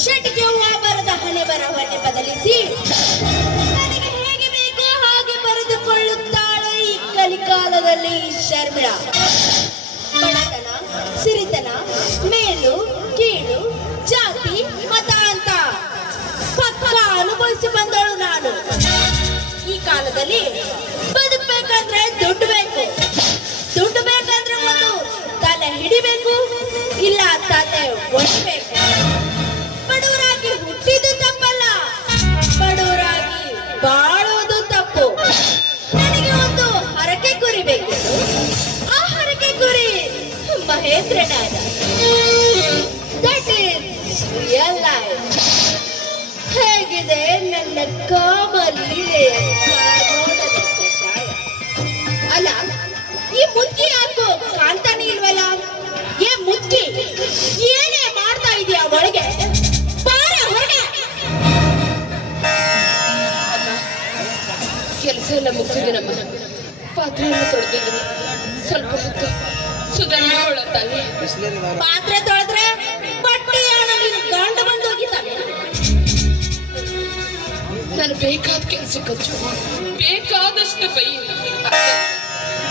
ಷಟ್ಗೆ ಹೂವ ಬರದ ಹಣೆ ಬರವನ್ನೇ ಬದಲಿಸಿ ನನಗೆ ಹೇಗೆ ಬೇಕೋ ಹಾಗೆ ಬರೆದುಕೊಳ್ಳುತ್ತಾಳೆ ಈ ಕಲಿಕಾಲದಲ್ಲಿ ಶರ್ಮಿಳಾ. ಬಡತನ, ಸಿರಿತನ, ಮೇಲು ಕೀಳು, ಜಾತಿ ಮತ ಅಂತ ಪಕ್ಕ ಅನುಭವಿಸಿ ಬಂದಳು ನಾನು. ಈ ಕಾಲದಲ್ಲಿ ಬದುಕಬೇಕಂದ್ರೆ ದುಡ್ಡು ಬೇಕು. ದುಡ್ಡು ಬೇಕಂದ್ರೆ ಒಂದು ತಲೆ ಹಿಡಿಬೇಕು, ಇಲ್ಲ ತಲೆ ಒಡ್ಬೇಕು. ಬಡವರಾಗಿ ಹುಟ್ಟಿದ್ದು ತಪ್ಪಲ್ಲ, ಬಡವರಾಗಿ ಬಾಳುವುದು ತಪ್ಪು. ನನಗೆ ಒಂದು ಹರಕೆ ಗುರಿ ಬೇಕು. ಆ ಹರಕೆ ಗುರಿ ಮಹೇಂದ್ರನಾದ. That is real life. ಹೇಗಿದೆ ನನ್ನ ಕಾಮಲೀಲೆಯ ನೋಡದ ಕಷಾಯ. ಅಲ್ಲ, ಈ ಮುದ್ಕಿ ಯಾಕೋ ಕಾಣ್ತಾನೆ ಇಲ್ವಲ್ಲ? ಏ ಮುದ್ಕಿ, ಏನೇ ಮಾಡ್ತಾ ಇದೀಯ ಒಳಗೆ? ಬಾರ ಹೊರಗೆ. ಕೆಲಸ ಎಲ್ಲ ಮುಗಿಸಿದ್ದೀನಮ್ಮ. ಪಾತ್ರೆಯನ್ನು ತೊಳೆದಿದ್ದೀನಿ. ಸ್ವಲ್ಪ ಹೊತ್ತು ಸುಧಾರಿಸಿಕೊಳ್ಳ ತಾಯಿ. ಪಾತ್ರೆ ತೊಳೆದ್ರೆ ಬಟ್ಟೆ ನಿನ್ ಗಂಡ ಬಂದು ಹೋಗಿದ್ದಾನೆ. ನಾನು ಬೇಕಾದ ಕೆಲಸಕ್ಕಂಚು, ಬೇಕಾದಷ್ಟು ಬೈ.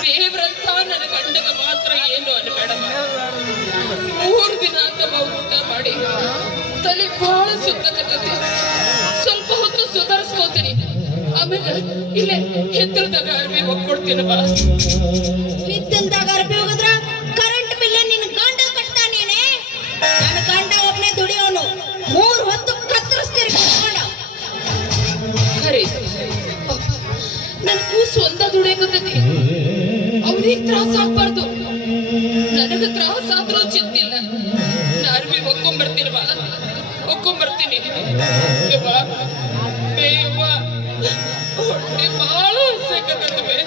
ದೇವ್ರಂತ ನನ್ನ ಗಂಡಗ ಮಾತ್ರ ಏನು ಅನ್ಬೇಡಮ್ಮ. 3 ದಿನ ಅಥವಾ ಊಟ ಮಾಡಿ ತಲೆ ಬಹಳ ಸುತ್ತಕತ್ತದೆ. ಸ್ವಲ್ಪ ಹೊತ್ತು ಸುಧಾರಿಸ್ಕೋತೀನಿ. ಆಮೇಲೆ ಇಲ್ಲೇ ಹಿತ್ತಲದಾಗ ಅರ್ಬಿ ಹೋಗ್ಕೊಡ್ತೀನಮ್ಮ. ಹಿತ್ತಲದಾಗ ಅರ್ಬಿ ಹೋಗಿದ್ರ ಕರೆಂಟ್ ಬಿಲ್ ನಿನ್ ಗಂಡ ಕಟ್ತಾನೇನೆ. ನನ್ನ ಗಂಡ ಒಬ್ನೇ ದುಡಿಯೋನು. 3 ಹೊತ್ತು ಕತ್ತರಿಸ್ತೀರಿ ಕುತ್ಕೊಂಡ. ಖರೆ ನನ್ ಕೂಸು ಒಂದ ದುಡಿಯಕತ್ತೈತಿ. ಅವ್ರಿಗೆ ತ್ರಾಸ ಆಗ್ಬಾರ್ದು. ನನಗ ತ್ರಾಸ ಆದ್ರೂ ಚಿಂತಿಲ್ಲ. ಅರ್ಬಿ ಒಕ್ಕೊಂಬರ್ತೀನವ, ಒಕ್ಕೊಂಬರ್ತೀನಿ. ಹೊಟ್ಟೆ ಬಹಳ ಸಿಕ್ಕತ್ತವೆ.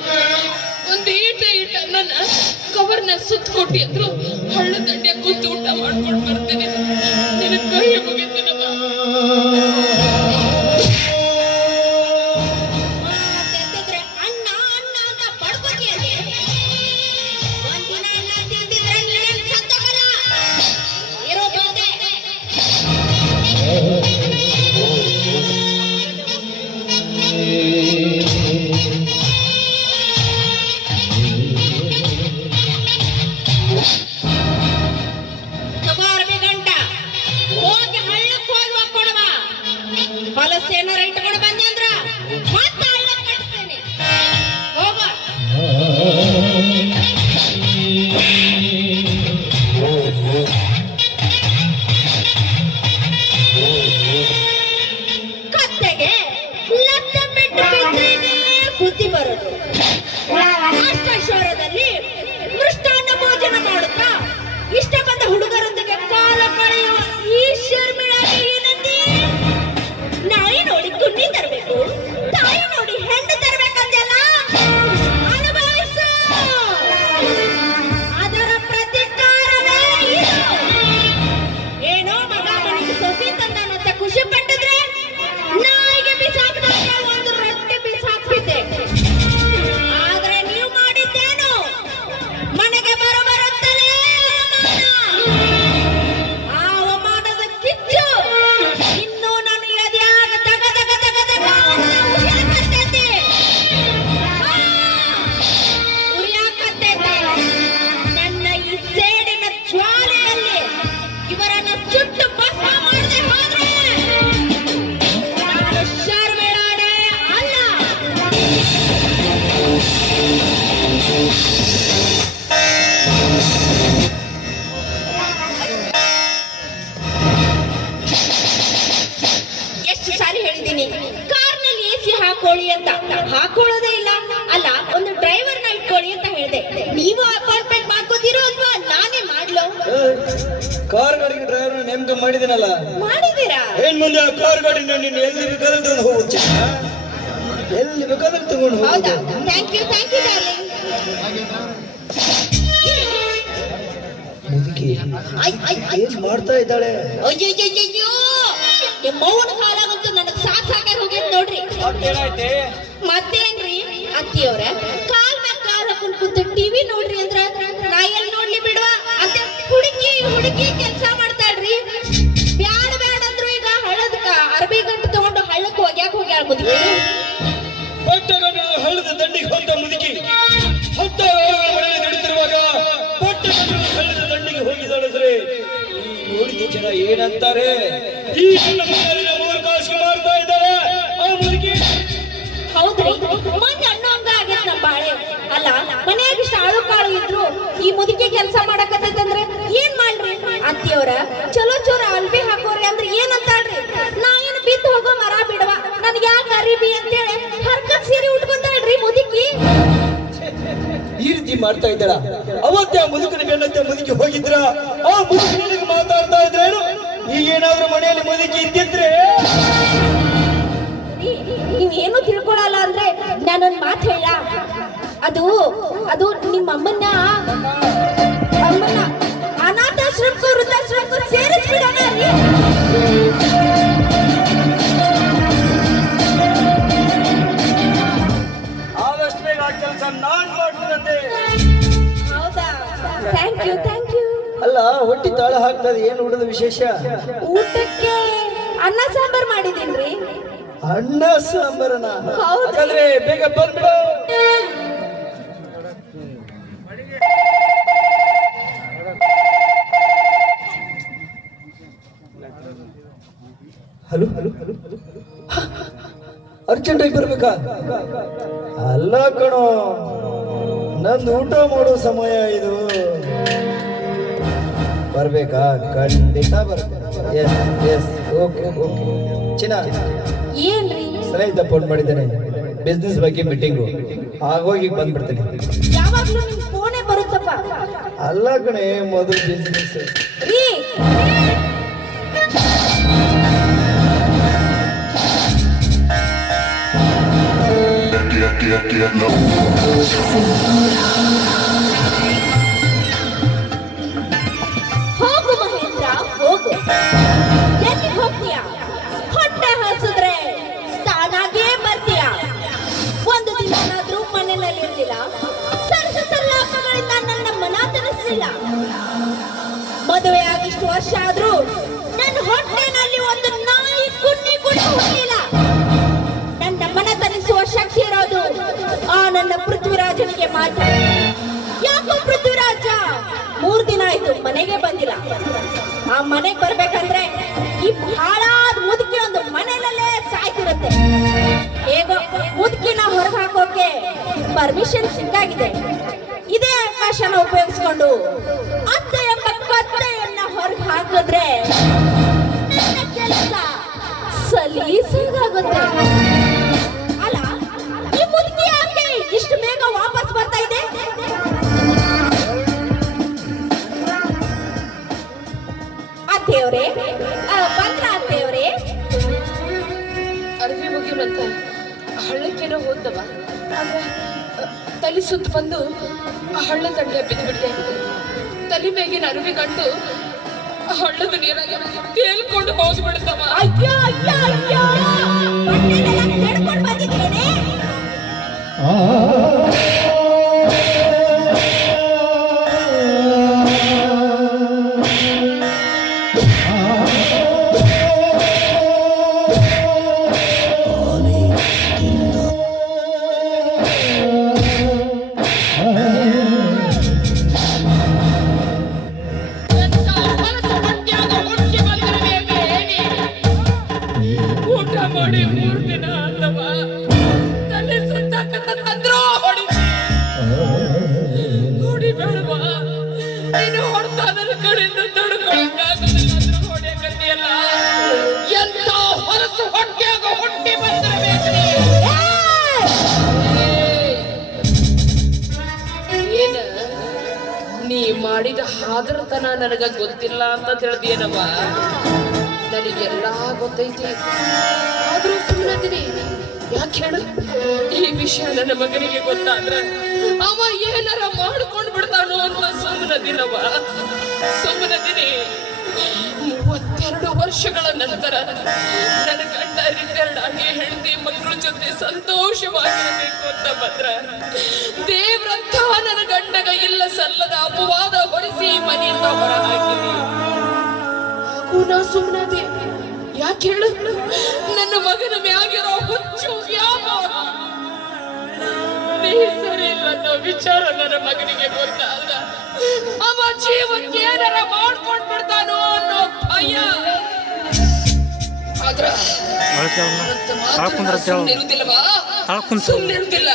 ಒಂದ್ ಈಟ ಅನ್ನನ ಕವರ್ನ ಸುತ್ತ ಕೊಟ್ಟಿ ಅಂದ್ರು ಹಳ್ಳ ದಂಡ್ಯ ಕೂತು ಊಟ ಮಾಡ್ಕೊಂಡು ಬರ್ತೀನಿ. ನಿನ್ನ ಕೈ ಮುಗಿತೀನಮ್ಮ. ಹೊಲಸೇನಾರ ಇಟ್ಕೊಂಡು ಬಂದೆ ಅಂದ್ರ ಮತ್ತೆ ಹಳ್ಳ ಕಟ್ತೇನೆ. ಹೋಗ. ಕತ್ತೆಗೆ ಲತ್ತ ಬಿಟ್ಟು ಬಿದ್ರೇನೆ ಬುದ್ಧಿ ಬರೋದು. ಅಷ್ಟೈಶ್ವರ್ಯದಲ್ಲಿ ಮೃಷ್ಟಾನ್ನ ಭೋಜನ ಮಾಡುತ್ತಾ ಇಷ್ಟ ಬಂದ ಹುಡುಗರೊಂದಿಗೆ ಕಾಲ ಕಳೆಯುವ ಈ ಶರ್ಮಿಳಾಗೆ ಏನಂದಿ? ನಾಯಿ ನೋಡಿ ಕುನ್ನಿ ತರಬೇಕು, ತಾಯಿ ನೋಡಿ ಹೆಣ್ಣು ತರಬೇಕಂತೆಲ್ಲ ಅನುಭವಿಸು. ಅದರ ಪ್ರತಿಕಾರವೇ ಇದು. ಏನೋ ಮಗ ಮನೆಗೆ ಸೊಸಿ ತಂದಾನಂತ ಖುಷಿ ಪಟ್ಟಿದ್ರೆ ನಾಯಿಗೆ ಬಿಸಾಕಿದಾಗ ಒಂದು ರೊಟ್ಟಿ ಬಿಸಾಕ್ಬಿದ್ದೆ. ಆದ್ರೆ ನೀವು ಮಾಡಿದ್ದೇನು? ಮನೆಗೆ ಬರುತ್ತಲೇ ಆ ಅವಮಾನದ ಕಿಚ್ಚು ಇನ್ನೂ ನನ್ನ ಎದೆಯಾಗ ತಗ ತಗ ತಗ ತಗ ಉರಿಯಾಕತ್ತೈತಿ. ನನ್ನ ಈ ಸೇಡಿನ ಜ್ವಾಲೆಯಲ್ಲಿ ಇವರನ್ನ ಚುಟ್ಟು ಭಸ್ಮ ಮಾಡದೆ ಹೋದ್ರೆ ನಾನು ಶರ್ಮಿಳಾನೇ ಅಲ್ಲ. ಎಷ್ಟು ಸಾರಿ ಹೇಳಿದ್ದೀನಿ ಕಾರ್ನಲ್ಲಿ ಎಸಿ ಹಾಕೊಳ್ಳಿ ಅಂತ. ಹಾಕೊಳ್ಳೋದೇ ಇಲ್ಲ. ಅಲ್ಲ, ಒಂದು ಡ್ರೈವರ್ನ ಇಟ್ಕೊಳ್ಳಿ ಅಂತ ಹೇಳಿದೆ. ನೀವು ಅಪಾಯಿಂಟ್ಮೆಂಟ್ ಮಾಡ್ಕೋತೀರೋ ಅಥವಾ ನಾನೇ ಮಾಡ್ಲೋ? ಕಾರ್ ಗಾಡಿಗೆ ಡ್ರೈವರ್ ನೇಮಕ ಮಾಡಿದ್ದೀನಲ್ಲ. ಮಾಡಿದ್ದೀರಾ? ಏನ್ ಮುಂದೆ ಆ ಕಾರ್ ಗಾಡಿನ ನೀನು ಎಲ್ಲಿ ಬೇಕಾದ್ರೆ ತಗೊಂಡು ಹೋಗ್ಬೋದು. ಎಲ್ಲಿ ಬೇಕಾದ್ರೆ ತಗೊಂಡು ಹೌದಾ? ಹೋಗ್ಬೋದು. Thank you darling. ಮುದುಕಿ ಏನ್ ಮಾಡ್ತಾ ಇದ್ದಾಳೆ? ಅಯ್ಯಯ್ಯಯ್ಯೋ, ನಿಮ್ಮ ಮೌನ ಕಾಲಾಗಂತೂ ನನಗೆ ಸಾಕಾಗಿ ಹೋಗ್ಯದ ನೋಡ್ರಿ. ಏನಾಯ್ತೆ? ಮತ್ತೇನ್ರಿ, ಅತ್ತಿಯವ್ರ ಕಾಲ್ ಮ್ಯಾಗ ಕಾಲ್ ಹಾಕೊಂಡ್ ಕುಂತ ಟಿವಿ ನೋಡ್ರಿ ಅಂದ್ರ ನಾ ಎಲ್ಲಿ ನೋಡ್ಲಿ ಬಿಡುವ ಅತ್ತೆ ಹುಡುಕಿ ಹುಡುಕಿ ಕೆಲಸ ಮಾಡ್ತಾಳ್ರಿ. ಬ್ಯಾಡ ಬ್ಯಾಡ ಅಂದ್ರು ಈಗ ಹಳ್ಳದ ಅರ್ಬಿ ಗಂಟು ತಗೊಂಡು ಹಳ್ಳಕ್ಕೆ ಹೋಗ್ಯಾಕ ಹೋಗ್ಯಾಳ ಮುದುಕಿ. ಹಳ್ಳದ ದಂಡಿಗೆ ಹೋದ ಮುದುಕಿ ಹೊತ್ತ ಮನೆಯಲ್ಲಿ ನಡೀತಿರುವಾಗ ಹಳ್ಳದ ದಂಡಿಗೆ ಹೋಗಿದ್ದಾಳೆ. ನೋಡಿದ ಜನ ಏನಂತಾರೆ, ಈ ಮೂರು ಕಾಸು ಮಾಡ್ತಾ ಇದ್ದಾರೆ ಆ ಮುದುಕಿ. ಹೌದ್ರಿ, ಮಂದಿ ಅಣ್ಣು ಹಂಗ ಆಗ್ಯಾರ ನಮ್ಮ ಬಾಳೆ. ಅಲ್ಲ ಮನ್ಯಾಗ ಇಷ್ಟ ಆಳು ಕಾಳು ಇದ್ರು ಈ ಮುದುಕಿ ಕೆಲಸ ಮಾಡಕತ್ತಂದ್ರೆ ಏನ್ ಮಾಡ್ರಿ? ಅತ್ತಿಯವ್ರ ಚಲೋ ಚೋರ ಅಲ್ಬಿ ಹಾಕೋರಿ ಅಂದ್ರೆ ಏನಂತಾಳ್ರಿ? ನಾ ಏನು ಬಿದ್ದು ಹೋಗೋ ಮರ ಬಿಡವ, ನನ್ಗೆ ಯಾಕೆ ಅರಿಬಿ ಅಂತೇಳಿ ಹರ್ಕತ್ ಸೀರೆ ಉಟ್ಕೊಂತಾಳ್ರಿ ಮುದುಕಿ. ಈ ರೀತಿ ಮಾಡ್ತಾ ಇದ್ದಾಳ. ಅವತ್ತೇ ಆ ಮುದುಕನ ಬೆನ್ನತ್ತೆ ಮುದುಕಿ ಹೋಗಿದ್ರ ಆ ಮುದುಕಿ ನಿನಗೆ ಮಾತಾಡ್ತಾ ಇದ್ರೇನು? ಈಗೇನಾದ್ರೂ ಮನೆಯಲ್ಲಿ ಮುದುಕಿ ಇದ್ದಿದ್ರೆ ನೀವೇನು ತಿಳ್ಕೊಳಲ್ಲ ಅಂದ್ರೆ ನಾನೊಂದ್ ಮಾತು ಹೇಳ. ಅದು ಅದು ನಿಮ್ಮ ಅಮ್ಮನ್ನ ಅನಾಥಾಶ್ರಮಕ್ಕೂ ವೃದ್ಧಾಶ್ರಮಕ್ಕೂ ಸೇರಿಸ್ಬಿಡೋಣ ರೀ. ಆದಷ್ಟು ಬೇಗ ಆ ಕೆಲಸ ನಾನ್ ಮಾಡ್ತದಂತೆ. ಹೌದಾ? Thank you thank you. ಅಲ್ಲ, ಹೊಟ್ಟಿ ತಾಳ ಹಾಕ್ತದೆ, ಏನು ಊಟದ ವಿಶೇಷ? ಊಟಕ್ಕೆ ಅನ್ನ ಸಾಂಬಾರ್ ಮಾಡಿದೀನ್ರಿ. ಅನ್ನ ಸಾಂಬಾರನ? ಹೌದು. ಹಾಗಾದ್ರೆ ಬೇಗ ಬಂದ್ಬಿಡು. ಹಲೋ ಹಲೋ ಹಲೋ ಅರ್ಜೆಂಟ್ ಆಗಿ ಬರ್ಬೇಕಾ? ಅಲ್ಲ ಕಣೋ, ನಂದು ಊಟ ಮಾಡೋ ಸಮಯ ಇದು. ಬರ್ಬೇಕಾ? ಖಂಡಿತ ಬರ್ಬೇಕು. Yes yes, okay okay. ಚಿನ್ನ, ಏನ್ರಿ? ಸ್ನೇಹಿತ ಫೋನ್ ಮಾಡಿದ್ದೇನೆ, ಬಿಸ್ನೆಸ್ ಬಗ್ಗೆ ಮೀಟಿಂಗು, ಆಗೋಗಿ ಬಂದ್ಬಿಡ್ತೇನೆ. ಯಾವಾಗ್ಲೂ ನಿಮ್ ಫೋನೇ ಬರುತ್ತಪ್ಪ. ಅಲ್ಲ ಕಣೆ, ಮೊದಲು ಬಿಸ್ನೆಸ್. ರೀ ಹೋಗು ಮಹೇಂದ್ರ, ಹೋಗು. ಎಲ್ಲಿ ಹೋಗ್ತೀಯ? ಹೊಟ್ಟೆ ಹಸಿದ್ರೆ ತಾನಾಗೇ ಬರ್ತೀಯ. ಒಂದು ದಿನನಾದ್ರೂ ಮನೆಯಲ್ಲಿ ಇರ್ಲಿಲ್ಲ, ಸಲ್ಲಾಪಗಳಿಂದ ನನ್ನ ಮನ ತರಿಸಲಿಲ್ಲ. ಮದುವೆ ಆಗಿಷ್ಟು ವರ್ಷ ಆದ್ರೂ ನನ್ನ ಹೊಟ್ಟೆನಲ್ಲಿ ಒಂದು ನಾಯಿ ಕುನ್ನಿ ಕೂಡ ಹುಟ್ಟಿಲ್ಲ. ನನ್ನ ಮನ ತನಿಸುವ ಶಕ್ತಿ ಇರೋದು ಆ ನನ್ನ ಪೃಥ್ವಿರಾಜನಿಗೆ ಮಾತ್ರ. ಯಾಕೋ ಪೃಥ್ವಿರಾಜ 3 ದಿನ ಆಯ್ತು ಮನೆಗೆ ಬಂದಿಲ್ಲ. ಆ ಮನೆಗೆ ಬರ್ಬೇಕಂದ್ರೆ ಈ ಹಾಳಾದ ಮುದುಕಿ ಒಂದು ಮನೆಯಲ್ಲೇ ಸಾಯ್ತಿರುತ್ತೆ. ಹೇಗೋ ಮುದುಕಿನ ಹೊರಗೆ ಹಾಕೋಕೆ ಪರ್ಮಿಷನ್ ಸಿಕ್ಕಾಗಿದೆ. ಇದೇ ಅವಕಾಶನ ಉಪಯೋಗಿಸ್ಕೊಂಡು ಅತ್ತೆ ಎಂಬ ಕತ್ತೆಯನ್ನ ಹೊರಗೆ ಹಾಕಿದ್ರೆ ನನ್ನ ಕೆಲಸ ಸಲೀಸಾಗುತ್ತೆ. ಅಲ್ಲ, ಈ ಮುದುಕಿ ಯಾಕೆ ಇಷ್ಟು ಬೇಗ ವಾಪಸ್ ಬರ್ತಾ ಇದೆ? ಅತ್ತೆಯವರೇ, ಬಂದ್ರ ಅತ್ತೆಯವರೇ? ಅರವಿ ಮುಗಿಯುವಂತ ಹಳ್ಳಕ್ಕೇನೋ ಹೋದವ, ಆದ್ರೆ ತಲೆ ಸುತ್ತ ಬಂದು ಆ ಹಳ್ಳ ದಂಡೆ ಬಿದ್ದು ಬಿಡ್ತಾ ಇದ್ದೆ. ತಲೆ ಮೇಗಿನ ಅರವಿ ಗಂಟು ಹಳ್ಳದ ನೀರಾಗ ತೇಲ್ಕೊಂಡು ಹೋಗ್ಬಿಡ್ತವ. ಅಯ್ಯೋ ಅಯ್ಯೋ ಅಯ್ಯೋ, ಬಟ್ಟೆನೆಲ್ಲ ಕೆಡ್ಕೊಂಡು ಬಂದಿದ್ದೇನೆ. ಊಟ ಮಾಡಿ 3 ದಿನ ಆತವ, ತಲೆ ಸುತ್ತಾಕತ್ತಂದ್ರೂ ಹೊಡಿಬೇಡವಾ? ನೀನು ಹೊಡ್ತಾ ನನ್ನ ಕಡೆಯಿಂದ ತಡ್ಕೊಳಕ್ಕಾಗಲ್ಲ, ಹೊಡೆಯಕತ್ತಿಯಲ್ಲ. ಎಂತ ಹೊಲಸು ಹೊಟ್ಟೆಯಾಗ ಹುಟ್ಟಿ ಬಂದಿರಬೇಕ್ರಿ. ಏನ ನೀ ಮಾಡಿದ ಹಾದರತನ ನನಗ ಗೊತ್ತಿಲ್ಲ ಅಂತ ತಿಳಿದೇನವ? ನನಗೆಲ್ಲ ಗೊತ್ತೈತಿ, ಆದ್ರೂ ಸುಮ್ಮನಿದ್ದೀನಿ. ಯಾಕೆ ಹೇಳು? ಈ ವಿಷಯ ನನ್ನ ಮಗನಿಗೆ ಗೊತ್ತಾದ್ರ ಅವ ಏನಾರ ಮಾಡ್ಕೊಂಡ್ ಬಿಡ್ತಾನೋ ಅಂತ ಸುಮ್ಮನದಿನವ, ಸುಮ್ಮನದಿನಿ. 30 2 ವರ್ಷಗಳ ನಂತರ ನನ್ನ ಗಂಡ ರಿಟೈರ್ಡ್ ಆಗಿ ಹೆಂಡತಿ ಮಕ್ಕಳ ಜೊತೆ ಸಂತೋಷವಾಗಿರಬೇಕು ಅಂತ ಬಂದ್ರ ದೇವ್ರಂತ ನನ್ನ ಗಂಡಗ ಇಲ್ಲ ಸಲ್ಲದ ಅಪವಾದ ಹೊರಿಸಿ ಮನೆಯಿಂದ ಹೊರ ಹಾಕಿದೆ. ಹಾಗೂ ನಾ ಸುಮ್ಮನಾದೆ. ಯಾಕೆ ಹೇಳು? ನನ್ನ ಮಗನ ಮ್ಯಾಗಿರೋ ಹುಚ್ಚು ವ್ಯಾಮೋಹ ನೀ ಸರಿ ಇಲ್ಲ ಅನ್ನೋ ವಿಚಾರ ನನ್ನ ಮಗನಿಗೆ ಗೊತ್ತಾದ ಅವ ಜೀವಕ್ಕೆ ಏನಾರ ಮಾಡ್ಕೊಂಡ್ ಬಿಡ್ತಾನೋ ಅನ್ನೋ ಭಯ. ಆದ್ರ ಸುಮ್ಮನಿರುವುದಿಲ್ಲವಾ? ಸುಮ್ಮನಿರುವುದಿಲ್ಲ.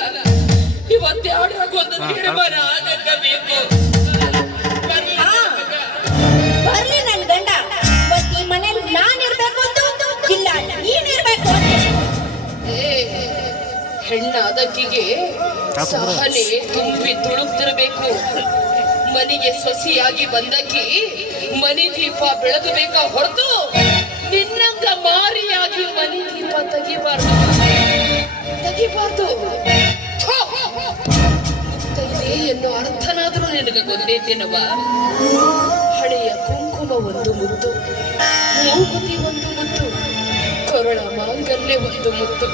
ಇವತ್ತಾಡ್ರಾಗ ಒಂದು ತೀರ್ಮಾನ ಆಗಬೇಕು. ಬರ್ಲಿ ನನ್ ಗಂಡ. ಇವತ್ತು ಈ ಮನೇಲಿ ನಾನಿರ್ಬೇಕು ಅಂತ ಇಲ್ಲ ನೀನಿರ್ಬೇಕು. ಹೆಣ್ಣಾದಕ್ಕಿಗೆ ಸಹನೆ ತುಂಬಿ ತುಳುಕ್ತಿರ್ಬೇಕು. ಮನೆಗೆ ಸೊಸೆಯಾಗಿ ಬಂದಕ್ಕಿ ಮನೆ ದೀಪ ಬೆಳಗಬೇಕಾ ಹೊರತು ನಿನ್ನಂಗ ಮಾರಿಯಾಗಿ ಮನೆ ದೀಪ ತೆಗಿಬಾರ್ದು. ಮುತ್ತೈದೆ ಎನ್ನೋ ಅರ್ಥನಾದ್ರೂ ನಿನಗೆ ಗೊತ್ತೈತೇನವ? ಹಳೆಯ ಕುಂಕುಮ ಒಂದು ಮುತ್ತು, ಮೂಗುತಿ ಒಂದು ಮುತ್ತು, ಕೊರಳ ಮಾಂಗಲ್ಯ ಒಂದು ಮುತ್ತು,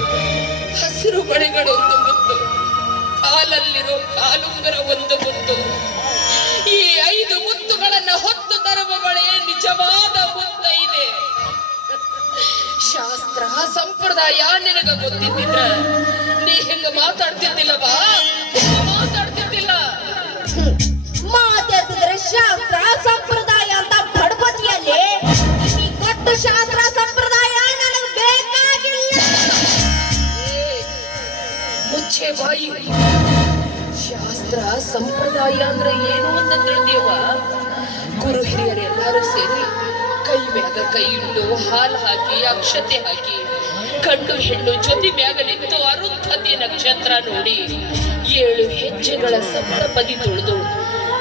ಹಸಿರು ಬಳೆಗಳೊಂದು ಮುತ್ತು, ಕಾಲಲ್ಲಿರೋ ಕಾಲುಂಗರ ಒಂದು ಮುತ್ತು. ಈ 5 ಮುತ್ತುಗಳನ್ನ ಹೊತ್ತು ತರುವ ಬಳೆ ನಿಜವಾದ ಮುತ್ತೈದೆ. ಶಾಸ್ತ್ರ ಸಂಪ್ರದಾಯ ನಿನಗ ಗೊತ್ತಿದ್ದಿದ್ರ ನೀ ಹೆಂಗ ಮಾತಾಡ್ತಿದ್ದಿಲ್ಲವಾ? ಮಾತಾಡ್ತಿದ್ದಿಲ್ಲ. ಮಾತಾಡ್ತಿದ್ರೆ ಶಾಸ್ತ್ರ ಸಂಪ್ರದಾಯ ಅಂತ ಬಡಬದಿಯಲ್ಲಿ ಈ ಕೊಟ್ಟು ಶಾಸ್ತ್ರ ಸಂಪ್ರದಾಯ ನನಗೆ ಬೇಕಾಗಿಲ್ಲ. ಮುಚ್ಚೆ ಬಾಯಿ. ಶಾಸ್ತ್ರ ಸಂಪ್ರದಾಯ ಅಂದ್ರೆ ಏನು ಅಂತ ತಿಳಿದೇವ? ಗುರು ಹಿರಿಯರೆಲ್ಲರೂ ಸೇರಿ ಕೈ ಮ್ಯಾಗ ಕೈ ಇಟ್ಟು ಹಾಲು ಹಾಕಿ ಅಕ್ಷತೆ ಹಾಕಿ ಗಂಡು ಹೆಣ್ಣು ಜೊತೆ ಮ್ಯಾಗ ನಿಂತು ಅರುಂಧತಿ ನಕ್ಷತ್ರ ನೋಡಿ 7 ಹೆಜ್ಜೆಗಳ ಸಪ್ತಪದಿ ತುಳಿದು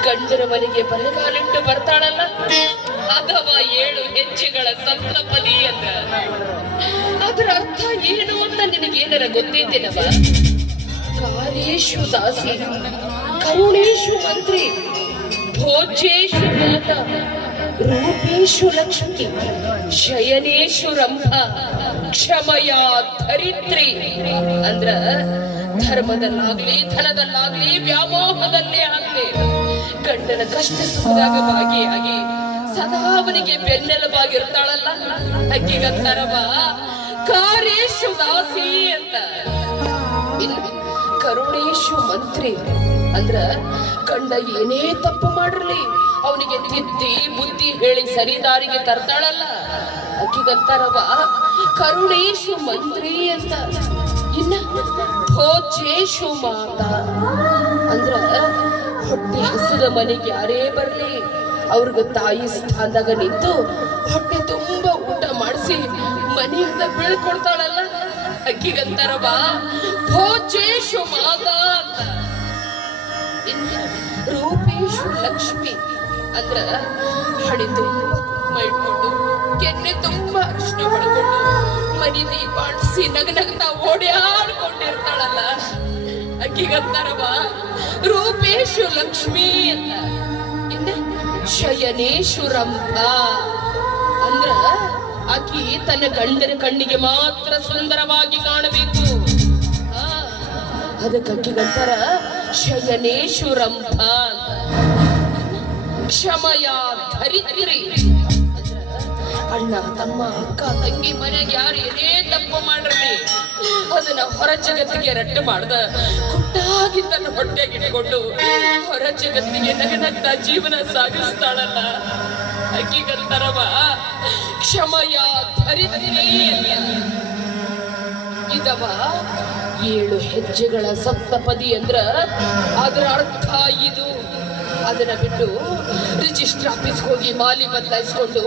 ಗಂಡನ ಮನೆಗೆ ಬಲಗಾಲಿಟ್ಟು ಬರ್ತಾಳಲ್ಲ, ಅಥವಾ 7 ಹೆಜ್ಜೆಗಳ ಸಪ್ತಪದಿ ಅಂತ. ಅದರ ಅರ್ಥ ಏನು ಅಂತ ನಿನಗೇನಾರ ಗೊತ್ತೈತೇನವ? ಕಾರ್ಯೇಶು ದಾಸಿ, ಕರುಣೇಶು ಮಂತ್ರಿ, ಭೋಜೇಶು ಮಾತಾ, ರೂಪೇಶು ಲಕ್ಷ್ಮಿ, ಶಯನೇಶು ರಂಭ, ಕ್ಷಮಯ ಧರಿತ್ರಿ. ಅಂದ್ರ ಧರ್ಮದಲ್ಲಾಗ್ಲಿ ಧನದಲ್ಲಾಗ್ಲಿ ವ್ಯಾಮೋಹದಲ್ಲೇ ಆಗ್ಲಿ ಗಂಡನ ಕಷ್ಟ ಸುಖದಾಗ ಭಾಗಿಯಾಗಿ ಸದಾ ಅವನಿಗೆ ಬೆನ್ನೆಲುಬಾಗಿರ್ತಾಳಲ್ಲ, ಅಕ್ಕಿಗಂತಾರವ ಕಾರ್ಯೇಶು ದಾಸಿ ಅಂತ. ಕರುಣೇಶು ಮಂತ್ರಿ ಅಂದ್ರ ಗಂಡ ಏನೇ ತಪ್ಪು ಮಾಡಿರ್ಲಿ ಅವನಿಗೆ ತಿದ್ದಿ ಬುದ್ಧಿ ಹೇಳಿ ಸರಿದಾರಿಗೆ ತರ್ತಾಳಲ್ಲ, ಅಕ್ಕಿಗಂತಾರವ ಕರುಣೇಶು ಮಂತ್ರಿ ಅಂತ. ಇನ್ನ ಭೋಜೇಶು ಮಾತಾ ಅಂದ್ರ ಹೊಟ್ಟೆ ಹಸಿದ ಮನೆಗೆ ಯಾರೇ ಬರ್ಲಿ ಅವ್ರಿಗೆ ತಾಯಿ ಸ್ಥಾನದಾಗ ನಿಂತು ಹೊಟ್ಟೆ ತುಂಬಾ ಊಟ ಮಾಡಿಸಿ ಮನೆಯಿಂದ ಬೀಳ್ಕೊಡ್ತಾಳಲ್ಲ, ಅಕ್ಕಿಗಂತಾರವ ಭೋಜೇಶು ಮಾತಾ ಅಂತ. ರೂಪೇಶು ಲಕ್ಷ್ಮಿ ಅಂದ್ರ ಹಣೆ ತುಂಬ ಕುಂಕುಮ ಇಟ್ಕೊಂಡು ಕೆನ್ನೆ ತುಂಬಾ ಅರಿಶಿನ ಹೊಡ್ಕೊಂಡು ಮನಿ ದೀಪ ಅಂಟಿಸಿ ನಗನಗ್ತಾ ಓಡ್ಯಾಡ್ಕೊಂಡಿರ್ತಾಳಲ್ಲ, ಅಕ್ಕಿಗಂತಾರವ ರೂಪೇಶು ಲಕ್ಷ್ಮಿ ಅಂತ. ಇನ್ನ ಶಯನೇಶು ರಂಭ ಅಂದ್ರ ಆಕಿ ತನ್ನ ಗಂಡನ ಕಣ್ಣಿಗೆ ಮಾತ್ರ ಸುಂದರವಾಗಿ ಕಾಣಬೇಕು. ಅದಕ್ಕಕ್ಕಿಗಂತಾರ ಶಯನೇಶು ರಂಭ ಅಂತ. ಕ್ಷಮಯ ಧರಿತ್ರಿ ಅಣ್ಣ ತಮ್ಮ ಅಕ್ಕ ತಂಗಿ ಮನೆಗೆ ಯಾರು ಏನೇ ತಪ್ಪು ಮಾಡ್ರಿ ಅದನ್ನ ಹೊರ ಜಗತ್ತಿಗೆ ರಟ್ಟು ಮಾಡ್ದ ಕುಟ್ಟಾಗಿ ತನ್ನ ಹೊಟ್ಟೆಗೆ ಇಟ್ಕೊಂಡು ಹೊರ ಜಗತ್ತಿಗೆ ನಗನಗ್ತ ಜೀವನ ಸಾಗಿಸ್ತಾಳಲ್ಲ, ಅಕ್ಕಿಗಂತಾರವ ಕ್ಷಮಯ ಧರಿತ್ರಿ. ಇದವ 7 ಹೆಜ್ಜೆಗಳ ಸಪ್ತಪದಿ ಅಂದ್ರ ಅದರ ಅರ್ಥ ಇದು. ಅದನ್ನ ಬಿಟ್ಟು ರಿಜಿಸ್ಟರ್ ಆಫೀಸ್ ಹೋಗಿ ಮಾಲಿ ಬದಲಾಯಿಸ್ಕೊಂಡು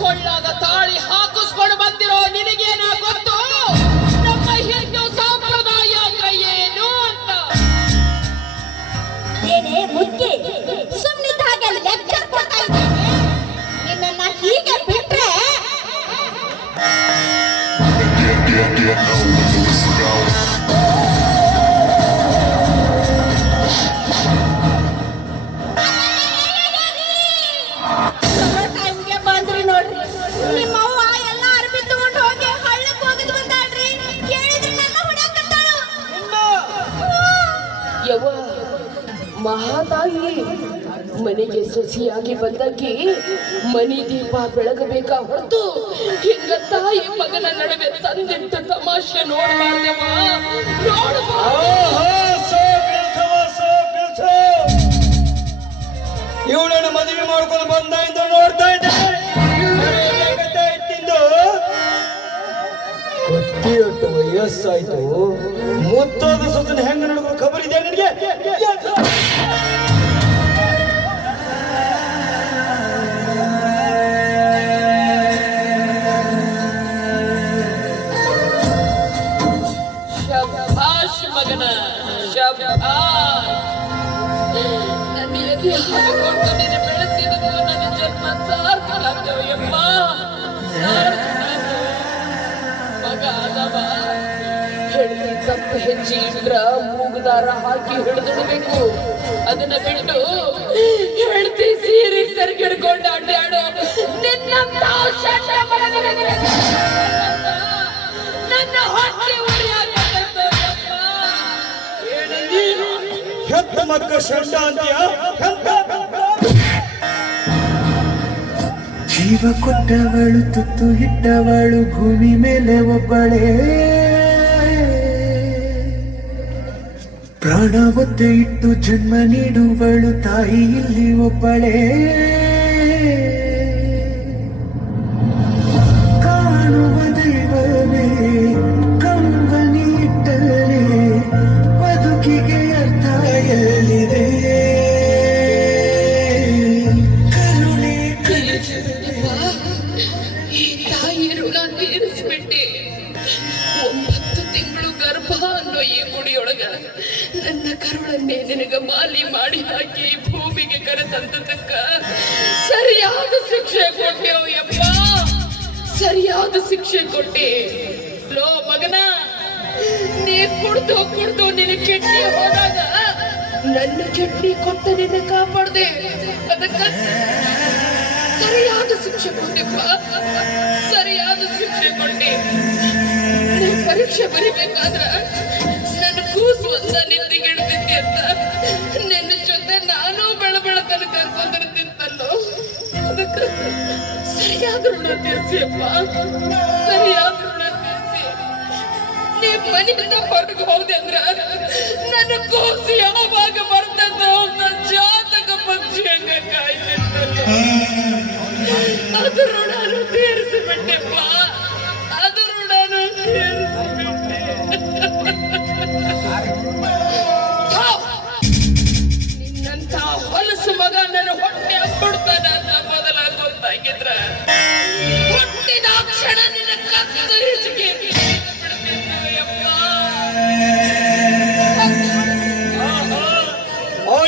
ಕೊಳ್ಳಾಗ ತಾಳಿ ಹಾಕಿಸ್ಕೊಂಡು ಬಂದಿರೋ ನಿನಗೇನ ಗೊತ್ತು ನಮ್ಮ ಹಿಂದೂ ಸಂಪ್ರದಾಯ ಅಂದ್ರೆ ಏನು ಅಂತ? ಏನೇ ಮುದ್ದೆ ಸುಮ್ಮನಿದ್ದ ಹಾಗೆ ಲೆಕ್ಚರ್ ಕೊಡ್ತಾ ಇದ್ದೇನೆ. ನಿನ್ನನ್ನ ಹೀಗೆ ಬಿಟ್ರೆ ಟೈಮ್ಗೆ ಬಂದ್ರಿ ನೋಡ್ರಿ. ಯವ್ವ ಮಹಾತಾಯಿ ಮನೆಗೆ ಸೊಸಿಯಾಗಿ ಬಂದಾಕಿ ಮನಿ ದೀಪ ಬೆಳಗಬೇಕಾ ಹೊರತು ಹಿಂಗ ತಾಯಿ ಮಗನ ನಡುವೆ ತಂದಿಟ್ಟ ತಮಾಷೆ ನೋಡಬಾರ್ದವ ಇವಳನ್ನ ಮದುವೆ ಮಾಡ್ಕೊಂಡು ಬಂದಾಯ್ತು ನೋಡ್ತಾ ಇದ್ದೆ ಗೊತ್ತಿಟ್ಟು ವಯಸ್ಸಾಯ್ತು ಮುತ್ತೋದ ಸೊಸನ ಹೆಂಗ ನೋಡುವ ಖಬರ್ ಇದೆ ನಿನಗೆ ಶಭಾಷ್ ಮಗನ ಶಭಾಷ್ ನನ್ನ ಎದೆ ಹಾಕಿಕೊಂಡು ನಿನ್ನ ಬೆಳೆಸಿದನು ನನ್ನ ಜನ್ಮ ಸಾರ್ಥಕವಾಗ್ತೇವೆ ಯಪ್ಪ ಮಗ ಆದವ ಹೆಂಡತಿ ತಪ್ಪು ಹೆಚ್ಚಿ ಇದ್ರ ಮೂಗುದಾರ ಹಾಕಿ ಹಿಡಿದಿಡಬೇಕು ಅದನ್ನ ಬಿಟ್ಟು ಹೆಂಡತಿ ಸೀರೆ ಸರಿಗಿಡ್ಕೊಂಡು ಅಡ್ಡಾಡು ನಿನ್ನಂತ ನನ್ನ ಹೊಟ್ಟೆ ಹೆತ್ತ ಮಕ್ಕ ಷಂಡ ಅಂತೀಯ ಜೀವ ಕೊಟ್ಟವಳು ತುತ್ತು ಇಟ್ಟವಳು ಭೂಮಿ ಮೇಲೆ ಒಬ್ಬಳೇ ಪ್ರಾಣ ಒತ್ತೆ ಇಟ್ಟು ಜನ್ಮ ನೀಡುವಳು ತಾಯಿ ಇಲ್ಲಿ ಒಬ್ಬಳೇ ಕಾಣುವ ದೈವವೇ ಕಂಬನಿ ಇಟ್ಟರೆ ಬದುಕಿಗೆ ಅರ್ಥ ಎಲ್ಲಿದೆ ಕರುಣೆ ಈ ತಾಯಿ ಋಣ ತೀರಿಸಿಬಿಟ್ಟೆ 9 ತಿಂಗಳು ಗರ್ಭ ಅನ್ನೋ ಈ ಗುಡಿಯೊಳಗ ನನ್ನ ಕರುಳನ್ನೇ ನಿನಗ ಮಾಲಿ ಮಾಡಿ ಹಾಕಿ ಭೂಮಿಗೆ ಕರೆತಂದಕ್ಕ ಸರಿಯಾದ ಶಿಕ್ಷೆ ಕೊಟ್ಟೆವು ಯಪ್ಪ ಸರಿಯಾದ ಶಿಕ್ಷೆ ಕೊಟ್ಟೆ ಲೋ ಮಗನ ನೀ ಕುಡ್ದು ನಿನ್ನ ಕಿಡ್ನಿ ಹೋದಾಗ ನನ್ನ ಕಿಡ್ನಿ ಕೊಟ್ಟ ನಿನ್ನ ಕಾಪಾಡ್ದೆ ಅದಕ್ಕ ಸರಿಯಾದ ಶಿಕ್ಷೆ ಕೊಟ್ಟೆಪ್ಪ ಸರಿಯಾದ ಶಿಕ್ಷೆ ಕೊಟ್ಟೆ ನೀವು ಪರೀಕ್ಷೆ ಬರಿಬೇಕಾದ್ರ ನನ್ನ ಕೂಸು ಅಂತ ನಿಂತಿಗಿಡ್ತಿದ್ದೆ ಅಂತ ನಿನ್ನ ಜೊತೆ ನಾನು ಬೆಳಬೆಳತನ ಕರ್ಕೊಂಡಿರ್ತಿತ್ತಲ್ಲೋ ಅದಕ್ಕೆ ಸರಿಯಾದ ಋಣ ತೀರ್ಸಿಯಪ್ಪ ಸರಿಯಾದ ಋಣ ತೀರ್ಸಿ ನೀ ಮನೆಯಿಂದ ಹೊರಗೆ ಹೋದೆ ಅಂದ್ರ ನನ್ನ ಕೂಸು ಯಾವಾಗ ಬರ್ತದೋ ನನ್ನ ಜಾತಕ ಪಕ್ಷಿ ಹಂಗ ಕಾಯ್ತಿರ್ತಲ್ಲ ಅದು ಋಣನು ತೀರಿಸಿಬಿಟ್ಟೆಪ್ಪ ಅದು ಋಣನು ತೀರಿಸಿಬಿಟ್ಟೆ ನಿನ್ನಂತ ಹೊಲಸು ಮಗ ನನ್ನ ಹೊಟ್ಟೆ ಹಬ್ಬಿಡ್ತಾನ ಅಂತ ಮೊದಲ ಗೊತ್ತಾಗಿದ್ರ ಹುಟ್ಟಿದ ಕ್ಷಣ ನಿನ್ನ ಕತ್ತು ಹೆಚ್ಚಿಗೆ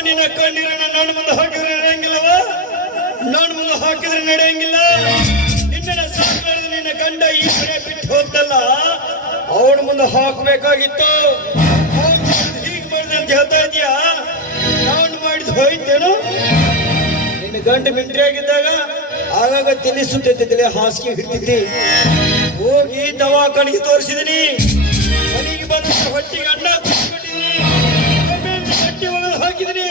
ನಿನ್ನ ಕಣ್ಣೀರನ್ನ ನನ್ನ ಮುಂದೆ ಹಾಕಿದ್ರೆ ನಡೆಯಂಗಿಲ್ಲವ ನಾನು ಮುಂದೆ ಹಾಕಿದ್ರೆ ನಡೆಯಂಗಿಲ್ಲ ನಿನ್ನ ಸಾಕು ನಿನ್ನ ಗಂಡ ಈ ಮನೆ ಬಿಟ್ಟು ಹೋಗ್ತಲ್ಲ ಅವನ ಮುಂದೆ ಹಾಕಬೇಕಾಗಿತ್ತು ಹೀಗೆ ಮಾಡಿದೆ ಅಂತ ಹೇಳ್ತಾ ಇದೀಯಾ ನಾನು ಮಾಡಿದ್ ಹೋಯ್ತೇನು ನಿನ್ನ ಗಂಡ ಮಿಂಟ್ರಿ ಆಗಿದ್ದಾಗ ಆಗಾಗ ತಲೆ ಸುತ್ತಿದ್ದಿಲ್ಲ ಹಾಸಿಗೆ ಹಿಡ್ತಿದ್ದಿ ಹೋಗಿ ದವಾಖಾನಿಗೆ ತೋರಿಸಿದೀನಿ ಮನೆಗೆ ಬಂದ ಹೊಟ್ಟಿಗೆ ಅನ್ನ ಹೊಟ್ಟಿ ಒಳಗೆ ಹಾಕಿದೀನಿ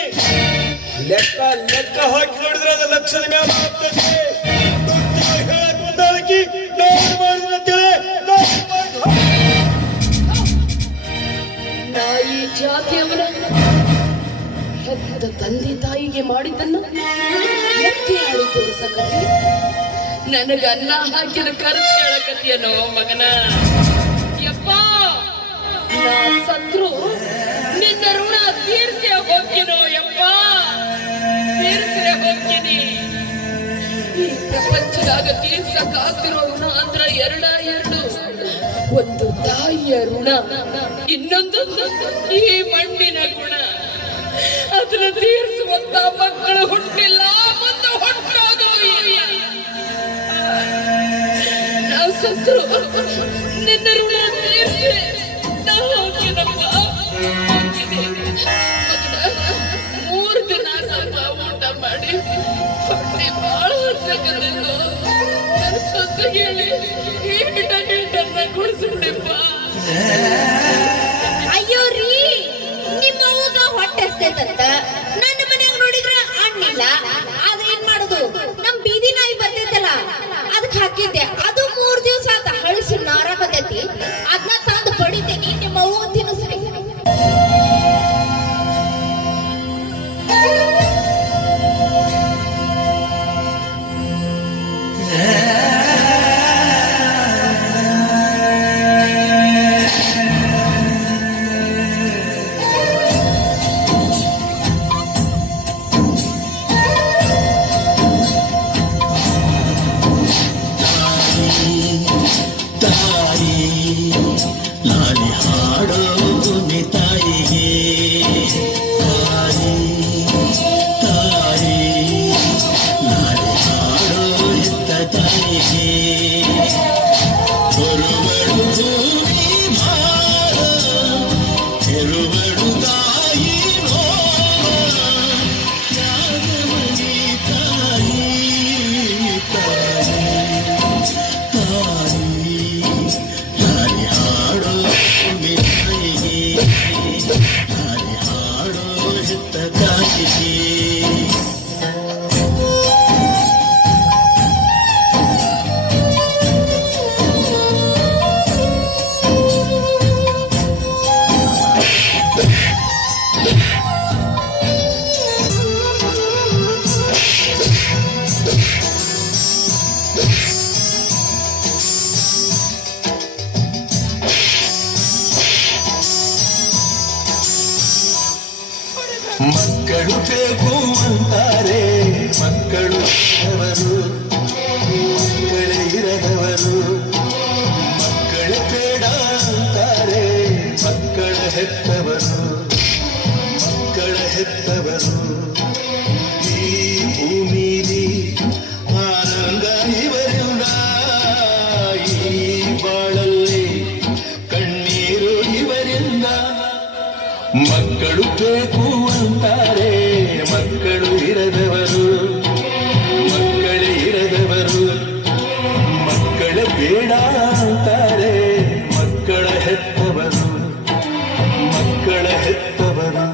ಲೆಕ್ಕ ಲೆಕ್ಕ ಹಾಕಿ ನೋಡಿದ್ರೆ ಅದು ಲಕ್ಷದ ಮೇಲೆ ಆಗ್ತದೆ ಹೇಳಕ್ ಮುಂದಾಳಕಿ ನಾನು ಮಾಡಿದ್ರೆ ನಾಯಿ ಜಾತಿಯವರ ಹೆತ್ತ ತಂದೆ ತಾಯಿಗೆ ಮಾಡಿದ್ದನ್ನ ಎತ್ತಿ ಆಡಿ ತೋರಿಸಕತ್ತಿ ನನಗ ಅನ್ನ ಹಾಕಿದ ಖರ್ಚು ಹೇಳಕತ್ತಿಯನೋ ಮಗನ ಯಪ್ಪ ನಾ ಸತ್ರು ನಿನ್ನ ಋಣ ತೀರ್ಸೆ ಹೋಗ್ತೀನೋ ಯಪ್ಪ ತೀರ್ಸೆ ಹೋಗ್ತೀನಿ ಈ ಪ್ರಪಂಚದಾಗ ತೀರ್ಸಕ್ಕಾಗ್ತಿರೋ ಋಣ ಅಂದ್ರ ಎರಡು ಒಂದು ತಾಯಿಯ ಋಣ ಇನ್ನೊಂದು ಈ ಮಣ್ಣಿನ ಗುಣ ಅದನ್ನ ತೀರಿಸುವಂತ ಮಕ್ಕಳು ಹುಟ್ಟಿಲ್ಲ ಮುಂದೆ ಹುಟ್ಟೋದು ನಾವು ಸತ್ರು ನಿನ್ನ ಋಣ ತೀರಿಸಿ ನಾವು ಹೋಗ್ತೀನಪ್ಪ ಹೋಗ್ತೀನಿ 3 ದಿನ ಸ್ವಲ್ಪ ಊಟ ಮಾಡಿ ಹೊಟ್ಟೆ ಬಹಳ ಹೊರಸಕತ್ತಿದ್ದು ನನ್ನ ಸೊಸೆ ಹೇಳಿ ಹಿಟ್ಟನ್ನ ಗುಡಿಸ್ಬಿಡಿಪ್ಪ ಅಯ್ಯೋ ರೀ ನಿಮ್ಮ ಅವ್ವಗ ಹಾಡೋ ಹೆತ್ತ ತಾಯಿಗೆ ಮಕ್ಕಳು ಬೇಕು ಅಂತಾರೆ ಮಕ್ಕಳು ಅವರು ಮಕ್ಕಳೇ ಇರದವರು ಮಕ್ಕಳ ಬೇಡ ಅಂತಾರೆ ಮಕ್ಕಳ ಹೆತ್ತವರು ಮಕ್ಕಳ ಹೆತ್ತವರು ಈ ಭೂಮಿಲಿ ಆನಂದ ಇವರಿಂದ ಈ ಬಾಳಲ್ಲಿ ಕಣ್ಣೀರು ಇವರಿಂದ ಮಕ್ಕಳು ಬೇಕು ಅಂತಾರೆ ಮಕ್ಕಳು ಇರದವರು ಮಕ್ಕಳೇ ಇರದವರು ಮಕ್ಕಳ ಬೇಡ ಅಂತಾರೆ ಮಕ್ಕಳ ಹೆತ್ತವರು ಮಕ್ಕಳ ಹೆತ್ತವರು